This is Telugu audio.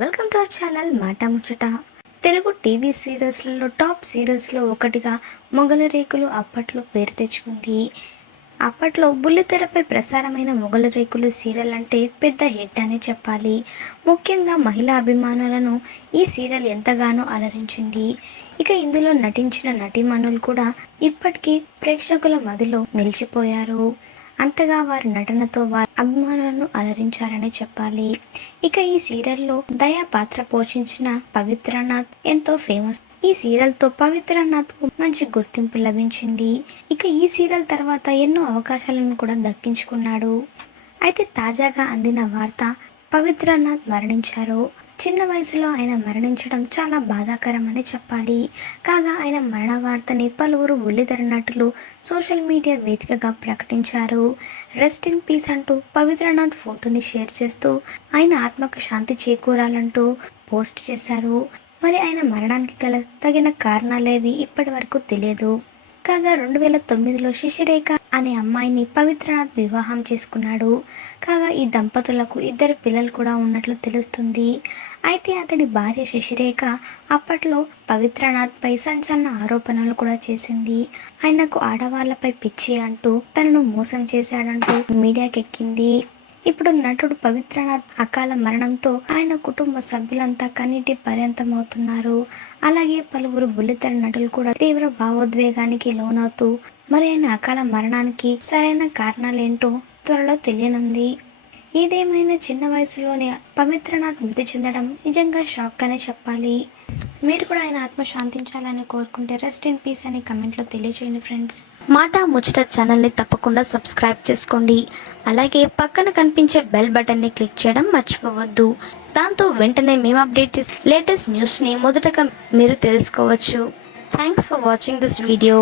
వెల్కమ్ టు అవర్ ఛానల్ మాట ముచ్చట తెలుగు టీవీ సీరియల్స్లలో టాప్ సీరియల్స్లో ఒకటిగా మొగల రేకులు అప్పట్లో పేరు తెచ్చుకుంది. అప్పట్లో బుల్లితెరపై ప్రసారమైన మొగల రేకులు సీరియల్ అంటే పెద్ద హిట్ అనే చెప్పాలి. ముఖ్యంగా మహిళా అభిమానులను ఈ సీరియల్ ఎంతగానో అలరించింది. ఇక ఇందులో నటించిన నటీమణులు కూడా ఇప్పటికీ ప్రేక్షకుల మదిలో నిలిచిపోయారు. అంతగా వారి నటనతో వారి అభిమానులను అలరించారనే చెప్పాలి. ఇక ఈ సీరియల్లో దయా పాత్ర పోషించిన పవిత్రనాథ్ ఎంతో ఫేమస్ ఈ సీరియల్తో పవిత్రనాథ్కు మంచి గుర్తింపు లభించింది. ఇక ఈ సీరియల్ తర్వాత ఎన్నో అవకాశాలను కూడా దక్కించుకున్నాడు. అయితే తాజాగా అందిన వార్త పవిత్రనాథ్ మరణించారు. చిన్న వయసులో ఆయన మరణించడం చాలా బాధాకరమని చెప్పాలి. కాగా ఆయన మరణ వార్తని పలువురు బుల్లితెర నటులు సోషల్ మీడియా వేదికగా ప్రకటించారు. రెస్ట్ ఇన్ పీస్ అంటూ పవిత్రనాథ్ ఫోటోని షేర్ చేస్తూ ఆయన ఆత్మకు శాంతి చేకూరాలంటూ పోస్ట్ చేశారు. మరి ఆయన మరణానికి గల తగిన కారణాలేవి ఇప్పటి వరకు తెలియదు. కాగా రెండు వేల తొమ్మిదిలో శశిరేఖ అనే అమ్మాయిని పవిత్రనాథ్ వివాహం చేసుకున్నాడు. కాగా ఈ దంపతులకు ఇద్దరు పిల్లలు కూడా ఉన్నట్లు తెలుస్తుంది. అయితే అతడి భార్య శశిరేఖ అప్పట్లో పవిత్రనాథ్పై సంచలన ఆరోపణలు కూడా చేసింది. ఆయనకు ఆడవాళ్ళపై పిచ్చి అంటూ తనను మోసం చేశాడంటూ మీడియాకెక్కింది. ఇప్పుడు నటుడు పవిత్రనాథ్ అకాల మరణంతో ఆయన కుటుంబ సభ్యులంతా కన్నీటి పర్యంతమవుతున్నారు. అలాగే పలువురు బుల్లితెర నటులు కూడా తీవ్ర భావోద్వేగానికి లోనవుతూ మరి ఆయన అకాల మరణానికి సరైన కారణాలేంటో త్వరలో తెలియనుంది. ఏదేమైనా చిన్న వయసులోనే పవిత్రనాథ్ మృతి చెందడం నిజంగా షాక్ అనే చెప్పాలి. మీరు కూడా ఆయన ఆత్మ శాంతించాలని కోరుకుంటే రెస్ట్ ఇన్ పీస్ అని కమెంట్లో తెలియజేయండి ఫ్రెండ్స్ మాట ముచ్చట ఛానల్ని తప్పకుండా సబ్స్క్రైబ్ చేసుకోండి. అలాగే పక్కన కనిపించే బెల్ బటన్ని క్లిక్ చేయడం మర్చిపోవద్దు. దాంతో వెంటనే మేము అప్డేట్ చేసే లేటెస్ట్ న్యూస్ని మొదటగా మీరు తెలుసుకోవచ్చు. Thanks for watching this video